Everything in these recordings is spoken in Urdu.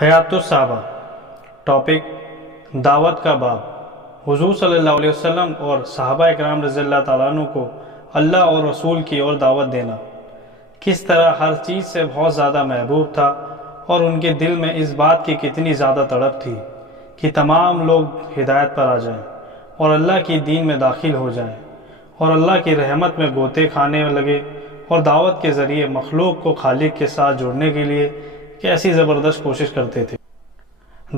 حیات الصحابہ ٹاپک دعوت کا باب۔ حضور صلی اللہ علیہ وسلم اور صحابہ اکرام رضی اللہ تعالیٰ عنہ کو اللہ اور رسول کی اور دعوت دینا کس طرح ہر چیز سے بہت زیادہ محبوب تھا، اور ان کے دل میں اس بات کی کتنی زیادہ تڑپ تھی کہ تمام لوگ ہدایت پر آ جائیں اور اللہ کی دین میں داخل ہو جائیں اور اللہ کی رحمت میں غوطے کھانے لگے، اور دعوت کے ذریعے مخلوق کو خالق کے ساتھ جوڑنے کے لیے کیسی زبردست کوشش کرتے تھے۔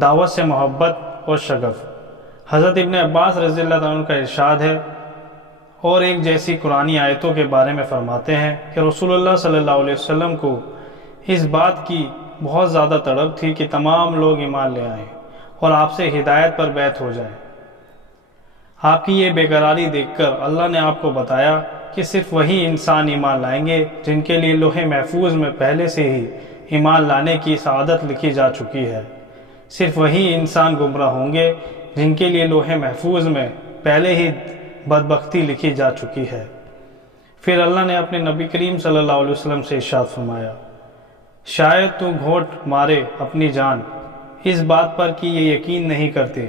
دعوت سے محبت اور شغف۔ حضرت ابن عباس رضی اللہ عنہ کا ارشاد ہے اور ایک جیسی قرآنی آیتوں کے بارے میں فرماتے ہیں کہ رسول اللہ صلی اللہ علیہ وسلم کو اس بات کی بہت زیادہ تڑپ تھی کہ تمام لوگ ایمان لے آئیں اور آپ سے ہدایت پر بیعت ہو جائیں۔ آپ کی یہ بے قراری دیکھ کر اللہ نے آپ کو بتایا کہ صرف وہی انسان ایمان لائیں گے جن کے لیے لوح محفوظ میں پہلے سے ہی ایمان لانے کی سعادت لکھی جا چکی ہے۔ صرف وہی انسان گمراہ ہوں گے جن کے لیے لوح محفوظ میں پہلے ہی بدبختی لکھی جا چکی ہے۔ پھر اللہ نے اپنے نبی کریم صلی اللہ علیہ وسلم سے ارشاد فرمایا، شاید تو گھونٹ مارے اپنی جان اس بات پر کہ یہ یقین نہیں کرتے،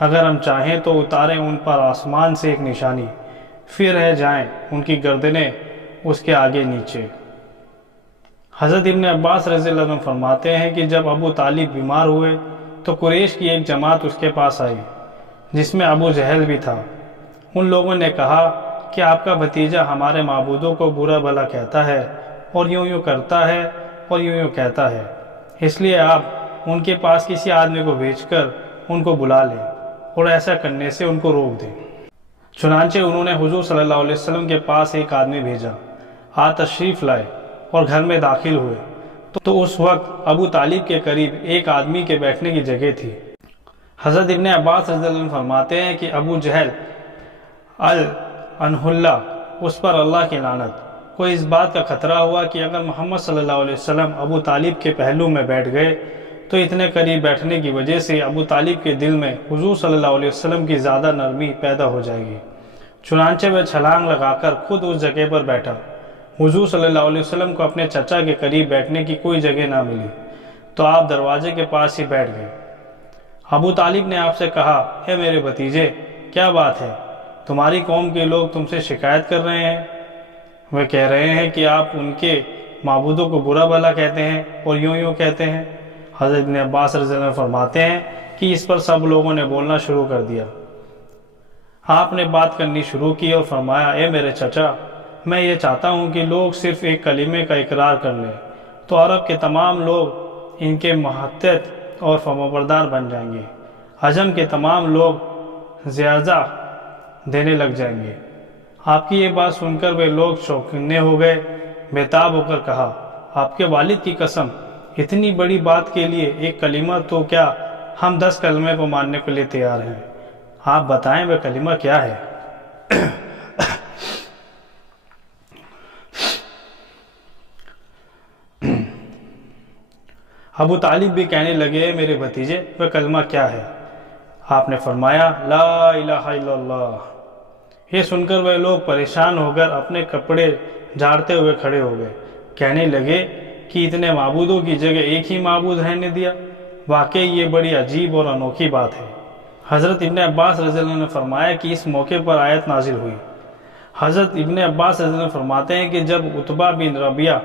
اگر ہم چاہیں تو اتاریں ان پر آسمان سے ایک نشانی، پھر رہ جائیں ان کی گردنیں اس کے آگے نیچے۔ حضرت ابن عباس رضی اللہ عنہ فرماتے ہیں کہ جب ابو طالب بیمار ہوئے تو قریش کی ایک جماعت اس کے پاس آئی جس میں ابو جہل بھی تھا۔ ان لوگوں نے کہا کہ آپ کا بھتیجا ہمارے معبودوں کو برا بھلا کہتا ہے اور یوں کرتا ہے اور یوں کہتا ہے، اس لیے آپ ان کے پاس کسی آدمی کو بھیج کر ان کو بلا لیں اور ایسا کرنے سے ان کو روک دیں۔ چنانچہ انہوں نے حضور صلی اللہ علیہ وسلم کے پاس ایک آدمی بھیجا، تشریف لائے اور گھر میں داخل ہوئے تو اس وقت ابو طالب کے قریب ایک آدمی کے بیٹھنے کی جگہ تھی۔ حضرت ابن عباس رضی اللہ عنہ فرماتے ہیں کہ ابو جہل عنہ اللہ، اس پر اللہ کی لعنت، کو اس بات کا خطرہ ہوا کہ اگر محمد صلی اللہ علیہ وسلم ابو طالب کے پہلو میں بیٹھ گئے تو اتنے قریب بیٹھنے کی وجہ سے ابو طالب کے دل میں حضور صلی اللہ علیہ وسلم کی زیادہ نرمی پیدا ہو جائے گی۔ چنانچہ وہ چھلانگ لگا کر خود اس جگہ پر بیٹھا۔ حضور صلی اللہ علیہ وسلم کو اپنے چچا کے قریب بیٹھنے کی کوئی جگہ نہ ملی تو آپ دروازے کے پاس ہی بیٹھ گئے۔ ابو طالب نے آپ سے کہا، اے میرے بھتیجے، کیا بات ہے؟ تمہاری قوم کے لوگ تم سے شکایت کر رہے ہیں، وہ کہہ رہے ہیں کہ آپ ان کے معبودوں کو برا بھلا کہتے ہیں اور یوں کہتے ہیں۔ حضرت ابن عباس رضی اللہ عنہ فرماتے ہیں کہ اس پر سب لوگوں نے بولنا شروع کر دیا۔ آپ نے بات کرنی شروع کی اور فرمایا، اے میرے چچا، میں یہ چاہتا ہوں کہ لوگ صرف ایک کلمے کا اقرار کر لیں تو عرب کے تمام لوگ ان کے محتط اور فرمانبردار بن جائیں گے، عجم کے تمام لوگ زیادہ دینے لگ جائیں گے۔ آپ کی یہ بات سن کر وہ لوگ چوکنے ہو گئے، بےتاب ہو کر کہا، آپ کے والد کی قسم، اتنی بڑی بات کے لیے ایک کلمہ تو کیا ہم 10 کلمے کو ماننے کے لیے تیار ہیں، آپ بتائیں وہ کلمہ کیا ہے؟ ابو طالب بھی کہنے لگے، میرے بھتیجے، وہ کلمہ کیا ہے؟ آپ نے فرمایا، لا الہ الا اللہ۔ یہ سن کر وہ لوگ پریشان ہو کر اپنے کپڑے جھاڑتے ہوئے کھڑے ہو گئے، کہنے لگے کہ اتنے معبودوں کی جگہ ایک ہی معبود رہنے دیا، واقعی یہ بڑی عجیب اور انوکھی بات ہے۔ حضرت ابن عباس رضی اللہ عنہ نے فرمایا کہ اس موقع پر آیت نازل ہوئی۔ حضرت ابن عباس رضی اللہ عنہ فرماتے ہیں کہ جب عتبہ بن ربیعہ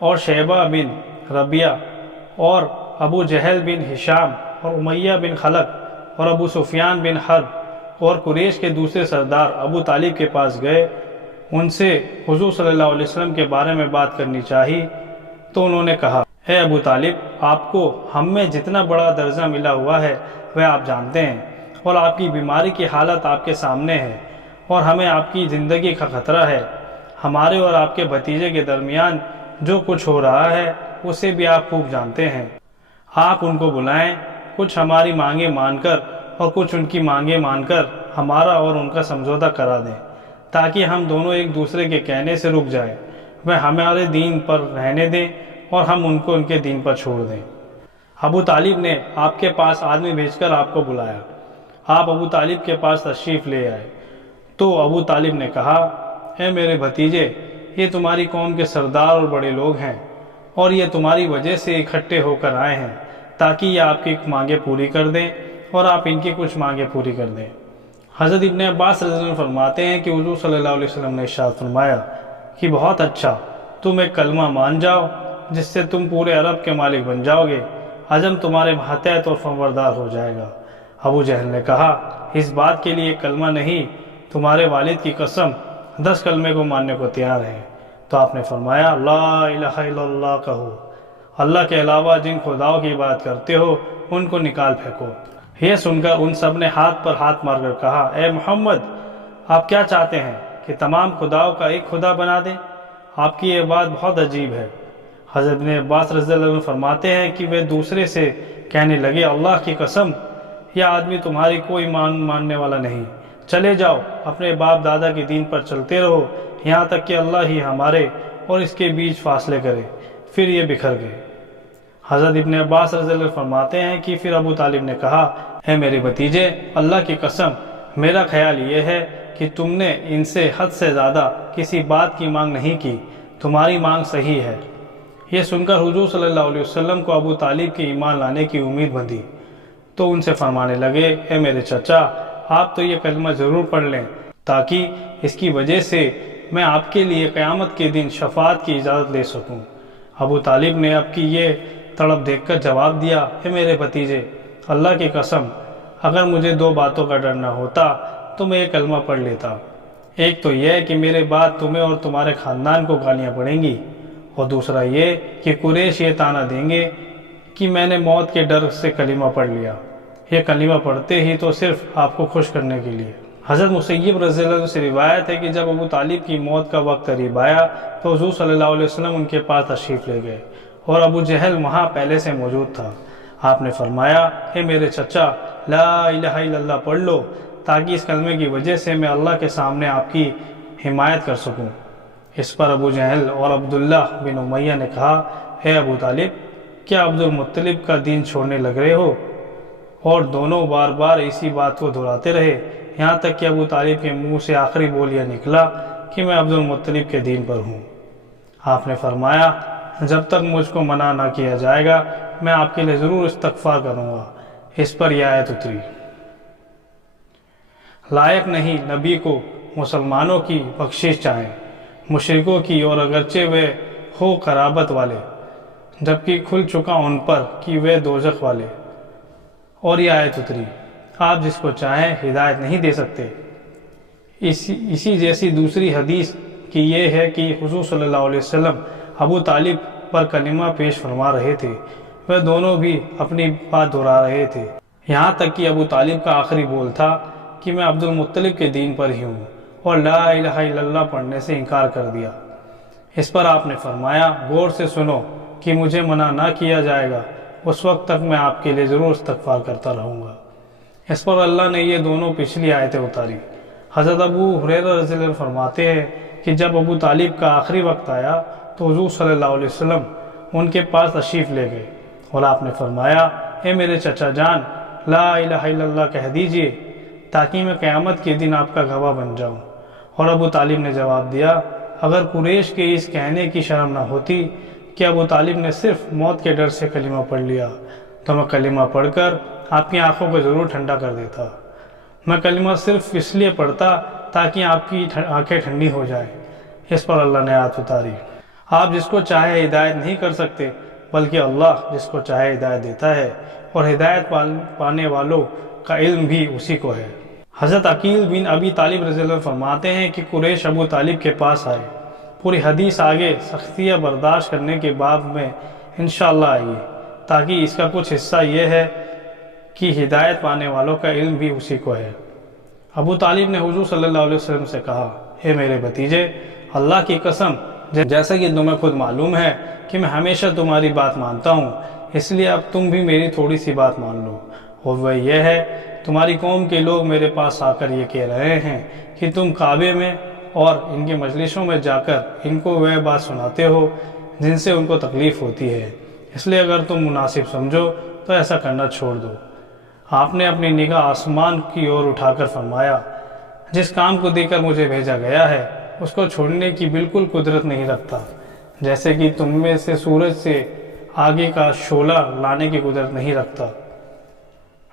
اور شیبہ بن ربیعہ اور ابو جہل بن ہشام اور امیہ بن خلق اور ابو سفیان بن حرب اور قریش کے دوسرے سردار ابو طالب کے پاس گئے، ان سے حضور صلی اللہ علیہ وسلم کے بارے میں بات کرنی چاہی تو انہوں نے کہا، اے ابو طالب، آپ کو ہم میں جتنا بڑا درجہ ملا ہوا ہے وہ آپ جانتے ہیں، اور آپ کی بیماری کی حالت آپ کے سامنے ہے، اور ہمیں آپ کی زندگی کا خطرہ ہے۔ ہمارے اور آپ کے بھتیجے کے درمیان جو کچھ ہو رہا ہے اسے بھی آپ خوب جانتے ہیں۔ آپ ان کو بلائیں، کچھ ہماری مانگیں مان کر اور کچھ ان کی مانگیں مان کر ہمارا اور ان کا سمجھوتہ کرا دیں، تاکہ ہم دونوں ایک دوسرے کے کہنے سے رک جائیں، وہ ہمارے دین پر رہنے دیں اور ہم ان کو ان کے دین پر چھوڑ دیں۔ ابو طالب نے آپ کے پاس آدمی بھیج کر آپ کو بلایا۔ آپ ابو طالب کے پاس تشریف لے آئے تو ابو طالب نے کہا، اے میرے بھتیجے، یہ تمہاری قوم کے سردار اور بڑے لوگ ہیں، اور یہ تمہاری وجہ سے اکٹھے ہو کر آئے ہیں تاکہ یہ آپ کی مانگیں پوری کر دیں اور آپ ان کی کچھ مانگیں پوری کر دیں۔ حضرت ابن عباس رضی اللہ عنہ فرماتے ہیں کہ حضور صلی اللہ علیہ وسلم نے ارشاد فرمایا کہ بہت اچھا، تم ایک کلمہ مان جاؤ جس سے تم پورے عرب کے مالک بن جاؤ گے، عجم تمہارے ماتحت اور فرمانبردار ہو جائے گا۔ ابو جہل نے کہا، اس بات کے لیے کلمہ نہیں، تمہارے والد کی قسم 10 کلمے کو ماننے کو تیار ہے۔ تو آپ نے فرمایا، لا الہ الا اللہ کہو، اللہ کے علاوہ جن خداؤں کی بات کرتے ہو ان کو نکال پھینکو۔ یہ سن کر ان سب نے ہاتھ پر ہاتھ مار کر کہا، اے محمد، آپ کیا چاہتے ہیں کہ تمام خداؤں کا ایک خدا بنا دیں؟ آپ کی یہ بات بہت عجیب ہے۔ حضرت ابن عباس رضی اللہ عنہ فرماتے ہیں کہ وہ دوسرے سے کہنے لگے، اللہ کی قسم، یہ آدمی تمہاری کوئی ماننے والا نہیں، چلے جاؤ، اپنے باپ دادا کے دین پر چلتے رہو، یہاں تک کہ اللہ ہی ہمارے اور اس کے بیچ فاصلے کرے۔ پھر یہ بکھر گئے۔ حضرت ابن عباس رضی اللہ عنہ فرماتے ہیں کہ پھر ابو طالب نے کہا، اے میرے بھتیجے، اللہ کی قسم، میرا خیال یہ ہے کہ تم نے ان سے حد سے زیادہ کسی بات کی مانگ نہیں کی، تمہاری مانگ صحیح ہے۔ یہ سن کر حضور صلی اللہ علیہ وسلم کو ابو طالب کے ایمان لانے کی امید بندھی، تو ان سے فرمانے لگے، اے میرے چچا، آپ تو یہ کلمہ ضرور پڑھ لیں تاکہ اس کی وجہ سے میں آپ کے لیے قیامت کے دن شفاعت کی اجازت لے سکوں۔ ابو طالب نے اب کی یہ تڑپ دیکھ کر جواب دیا، اے میرے بھتیجے، اللہ کی قسم، اگر مجھے 2 باتوں کا ڈر نہ ہوتا تو میں یہ کلمہ پڑھ لیتا۔ ایک تو یہ کہ میرے بعد تمہیں اور تمہارے خاندان کو گالیاں پڑیں گی، اور دوسرا یہ کہ قریش یہ طعنہ دیں گے کہ میں نے موت کے ڈر سے کلمہ پڑھ لیا۔ یہ کلمہ پڑھتے ہی تو صرف آپ کو خوش کرنے کے لیے۔ حضرت مسیب رضی اللہ عنہ سے روایت ہے کہ جب ابو طالب کی موت کا وقت قریب آیا تو حضور صلی اللہ علیہ وسلم ان کے پاس تشریف لے گئے اور ابو جہل وہاں پہلے سے موجود تھا۔ آپ نے فرمایا، اے میرے چچا، لا الہ الا اللہ پڑھ لو تاکہ اس کلمے کی وجہ سے میں اللہ کے سامنے آپ کی حمایت کر سکوں۔ اس پر ابو جہل اور عبداللہ بن امیہ نے کہا، اے ابو طالب، کیا عبد المطلب کا دین چھوڑنے لگ رہے ہو؟ اور دونوں بار بار اسی بات کو دہراتے رہے، یہاں تک کہ ابو طالب کے منہ سے آخری بول یہ نکلا کہ میں عبد المطلب کے دین پر ہوں۔ آپ نے فرمایا، جب تک مجھ کو منع نہ کیا جائے گا میں آپ کے لیے ضرور استغفار کروں گا۔ اس پر یہ آیت اتری، لائق نہیں نبی کو مسلمانوں کی بخشش چاہیں، مشرکوں کی، اور اگرچہ وہ ہو قرابت والے، جبکہ کھل چکا ان پر کہ وہ دوزخ والے۔ اور یہ آیت اتری، آپ جس کو چاہیں ہدایت نہیں دے سکتے۔ اسی جیسی دوسری حدیث کی یہ ہے کہ حضور صلی اللہ علیہ وسلم ابو طالب پر کلمہ پیش فرما رہے تھے، وہ دونوں بھی اپنی بات دہرا رہے تھے، یہاں تک کہ ابو طالب کا آخری بول تھا کہ میں عبد المطلب کے دین پر ہی ہوں، اور لا الہ الا اللہ پڑھنے سے انکار کر دیا۔ اس پر آپ نے فرمایا، غور سے سنو کہ مجھے منع نہ کیا جائے گا، اس وقت تک میں آپ کے لیے ضرور استغفار کرتا رہوں گا۔ اس پر اللہ نے یہ دونوں پچھلی آیتیں اتاری۔ حضرت ابو ہریرہ رضی اللہ عنہ فرماتے ہیں کہ جب ابو طالب کا آخری وقت آیا تو حضور صلی اللہ علیہ وسلم ان کے پاس تشریف لے گئے اور آپ نے فرمایا، اے میرے چچا جان، لا الہ الا اللہ کہہ دیجئے تاکہ میں قیامت کے دن آپ کا گواہ بن جاؤں۔ اور ابو طالب نے جواب دیا، اگر قریش کے اس کہنے کی شرم نہ ہوتی کہ ابو طالب نے صرف موت کے ڈر سے کلمہ پڑھ لیا تو میں کلمہ پڑھ کر آپ کی آنکھوں کو ضرور ٹھنڈا کر دیتا۔ میں کلمہ صرف اس لیے پڑھتا تاکہ آپ کی آنکھیں ٹھنڈی ہو جائیں۔ اس پر اللہ نے آیت اتاری، آپ جس کو چاہے ہدایت نہیں کر سکتے بلکہ اللہ جس کو چاہے ہدایت دیتا ہے، اور ہدایت پانے والوں کا علم بھی اسی کو ہے۔ حضرت عقیل بن ابی طالب رضی اللہ عنہ فرماتے ہیں کہ قریش ابو طالب کے پاس آئے۔ پوری حدیث آگے سختیاں برداشت کرنے کے باب میں انشاءاللہ آئے گی، تاکہ اس کا کچھ حصہ یہ ہے کہ ہدایت پانے والوں کا علم بھی اسی کو ہے۔ ابو طالب نے حضور صلی اللہ علیہ وسلم سے کہا، اے میرے بھتیجے، اللہ کی قسم، جیسا کہ تمہیں خود معلوم ہے کہ میں ہمیشہ تمہاری بات مانتا ہوں، اس لیے اب تم بھی میری تھوڑی سی بات مان لو، اور وہ یہ ہے، تمہاری قوم کے لوگ میرے پاس آ کر یہ کہہ رہے ہیں کہ تم کعبے میں اور ان کے مجلسوں میں جا کر ان کو وہ بات سناتے ہو جن سے ان کو تکلیف ہوتی ہے، اس لیے اگر تم مناسب سمجھو تو ایسا کرنا چھوڑ دو۔ آپ نے اپنی نگاہ آسمان کی اور اٹھا کر فرمایا، جس کام کو دے کر مجھے بھیجا گیا ہے اس کو چھوڑنے کی بالکل قدرت نہیں رکھتا، جیسے کہ تم میں سے سورج سے آگے کا شعلہ لانے کی قدرت نہیں رکھتا۔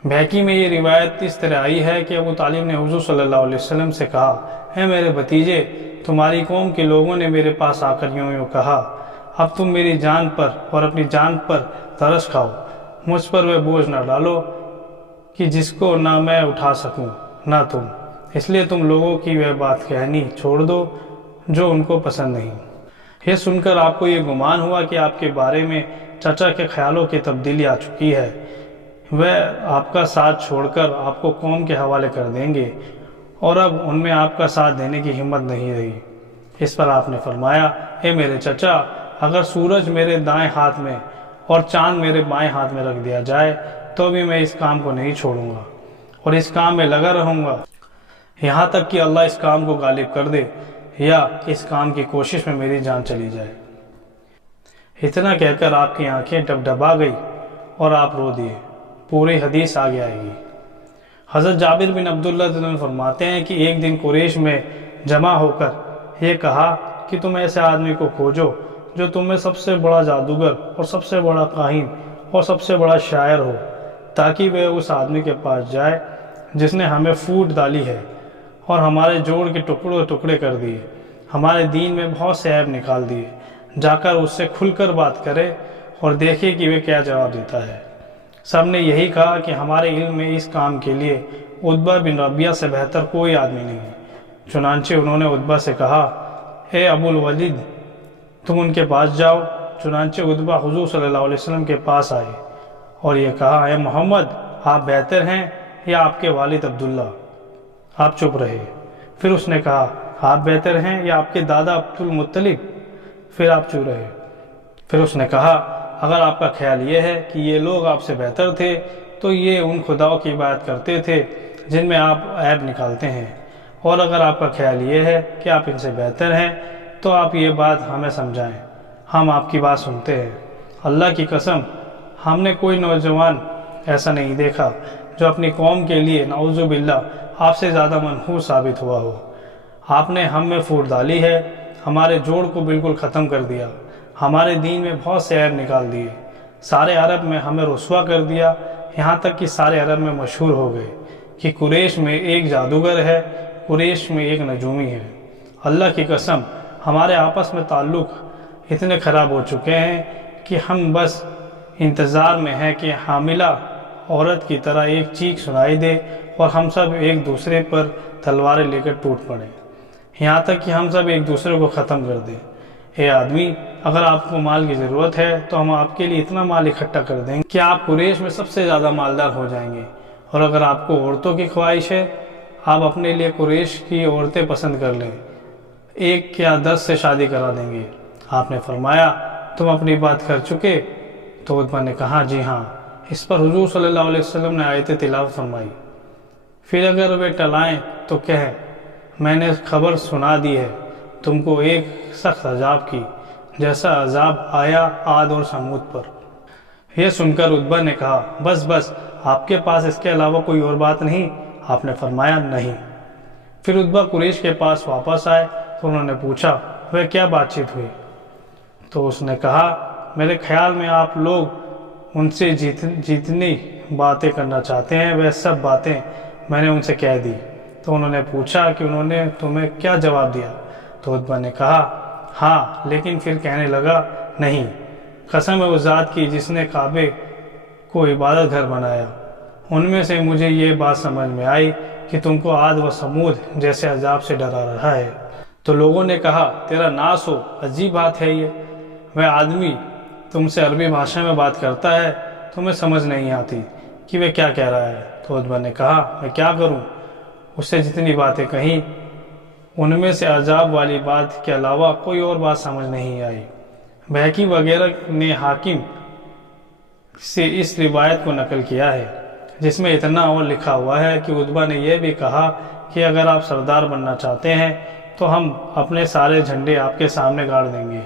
بہقی میں یہ روایت اس طرح آئی ہے کہ ابو طالب نے حضور صلی اللہ علیہ وسلم سے کہا، اے میرے بھتیجے، تمہاری قوم کے لوگوں نے میرے پاس آ کر یوں کہا، اب تم میری جان پر اور اپنی جان پر ترس کھاؤ، مجھ پر وہ بوجھ نہ ڈالو کہ جس کو نہ میں اٹھا سکوں نہ تم، اس لیے تم لوگوں کی وہ بات کہنی چھوڑ دو جو ان کو پسند نہیں۔ یہ سن کر آپ کو یہ گمان ہوا کہ آپ کے بارے میں چچا کے خیالوں کی تبدیلی آ چکی ہے، وہ آپ کا ساتھ چھوڑ کر آپ کو قوم کے حوالے کر دیں گے، اور اب ان میں آپ کا ساتھ دینے کی ہمت نہیں رہی۔ اس پر آپ نے فرمایا، اے میرے چچا، اگر سورج میرے دائیں ہاتھ میں اور چاند میرے بائیں ہاتھ میں رکھ دیا جائے تو بھی میں اس کام کو نہیں چھوڑوں گا اور اس کام میں لگا رہوں گا یہاں تک کہ اللہ اس کام کو غالب کر دے یا اس کام کی کوشش میں میری جان چلی جائے۔ اتنا کہہ کر آپ کی آنکھیں ڈبڈبا گئی اور آپ رو دیے۔ پوری حدیث آگے آئے گی۔ حضرت جابر بن عبداللہ فرماتے ہیں کہ ایک دن قریش میں جمع ہو کر یہ کہا کہ تم ایسے آدمی کو کھوجو جو تم میں سب سے بڑا جادوگر اور سب سے بڑا کاہن اور سب سے بڑا شاعر ہو، تاکہ وہ اس آدمی کے پاس جائے جس نے ہمیں پھوٹ ڈالی ہے اور ہمارے جوڑ کے ٹکڑے ٹکڑے کر دیے، ہمارے دین میں بہت سے عیب نکال دیے، جا کر اس سے کھل کر بات کرے اور دیکھے کہ وہ کیا جواب دیتا ہے۔ سب نے یہی کہا کہ ہمارے علم میں اس کام کے لیے عتبہ بن ربیعہ سے بہتر کوئی آدمی نہیں۔ چنانچہ انہوں نے عتبہ سے کہا، اے ابو الولید، تم ان کے پاس جاؤ۔ چنانچہ عتبہ حضور صلی اللہ علیہ وسلم کے پاس آئے اور یہ کہا، اے محمد، آپ بہتر ہیں یا آپ کے والد عبداللہ؟ آپ چپ رہے۔ پھر اس نے کہا، آپ بہتر ہیں یا آپ کے دادا عبد المطلب؟ پھر آپ چپ رہے۔ پھر اس نے کہا، اگر آپ کا خیال یہ ہے کہ یہ لوگ آپ سے بہتر تھے تو یہ ان خداؤں کی عبادت کرتے تھے جن میں آپ عیب نکالتے ہیں، اور اگر آپ کا خیال یہ ہے کہ آپ ان سے بہتر ہیں تو آپ یہ بات ہمیں سمجھائیں، ہم آپ کی بات سنتے ہیں۔ اللہ کی قسم، ہم نے کوئی نوجوان ایسا نہیں دیکھا جو اپنی قوم کے لیے نعوذ باللہ آپ سے زیادہ منحوس ثابت ہوا ہو۔ آپ نے ہم میں پھوٹ ڈالی ہے، ہمارے جوڑ کو بالکل ختم کر دیا، ہمارے دین میں بہت سے عیب نکال دیے، سارے عرب میں ہمیں رسوا کر دیا، یہاں تک کہ سارے عرب میں مشہور ہو گئے کہ قریش میں ایک جادوگر ہے، قریش میں ایک نجومی ہے۔ اللہ کی قسم، ہمارے آپس میں تعلق اتنے خراب ہو چکے ہیں کہ ہم بس انتظار میں ہیں کہ حاملہ عورت کی طرح ایک چیخ سنائی دے اور ہم سب ایک دوسرے پر تلواریں لے کر ٹوٹ پڑیں، یہاں تک کہ ہم سب ایک دوسرے کو ختم کر دیں۔ اے آدمی، اگر آپ کو مال کی ضرورت ہے تو ہم آپ کے لیے اتنا مال اکٹھا کر دیں گے کہ آپ قریش میں سب سے زیادہ مالدار ہو جائیں گے، اور اگر آپ کو عورتوں کی خواہش ہے، آپ اپنے لیے قریش کی عورتیں پسند کر لیں، 1 یا 10 سے شادی کرا دیں گے۔ آپ نے فرمایا، تم اپنی بات کر چکے؟ تو عتبہ نے کہا، جی ہاں۔ اس پر حضور صلی اللہ علیہ وسلم نے آیت تلاوت فرمائی، پھر اگر وہ ٹلائیں تو کہیں، میں نے خبر سنا دی ہے تم کو ایک سخت عذاب کی، جیسا عذاب آیا عاد اور سمود پر۔ یہ سن کر عتبہ نے کہا، بس بس، آپ کے پاس اس کے علاوہ کوئی اور بات نہیں؟ آپ نے فرمایا، نہیں۔ پھر عتبہ قریش کے پاس واپس آئے تو انہوں نے پوچھا، وہ کیا بات چیت ہوئی؟ تو اس نے کہا، میرے خیال میں آپ لوگ ان سے جتنی باتیں کرنا چاہتے ہیں وہ سب باتیں میں نے ان سے کہہ دی۔ تو انہوں نے پوچھا کہ انہوں نے تمہیں کیا جواب دیا؟ تو عتبہ نے کہا، ہاں، لیکن پھر کہنے لگا، نہیں، قسم ہے اس ذات کی جس نے کعبے کو عبادت گھر بنایا، ان میں سے مجھے یہ بات سمجھ میں آئی کہ تم کو عاد و سمود جیسے عذاب سے ڈرا رہا ہے۔ تو لوگوں نے کہا، تیرا ناس ہو، عجیب بات ہے یہ، وہ آدمی تم سے عربی بھاشا میں بات کرتا ہے، تمہیں سمجھ نہیں آتی کہ وہ کیا کہہ رہا ہے۔ تو عتبہ نے کہا، میں کیا کروں؟ اس سے جتنی باتیں کہیں ان میں سے عذاب والی بات کے علاوہ کوئی اور بات سمجھ نہیں آئی۔ بہقی وغیرہ نے حاکم سے اس روایت کو نقل کیا ہے، جس میں اتنا اور لکھا ہوا ہے کہ عتبہ نے یہ بھی کہا کہ اگر آپ سردار بننا چاہتے ہیں تو ہم اپنے سارے جھنڈے آپ کے سامنے گاڑ دیں گے۔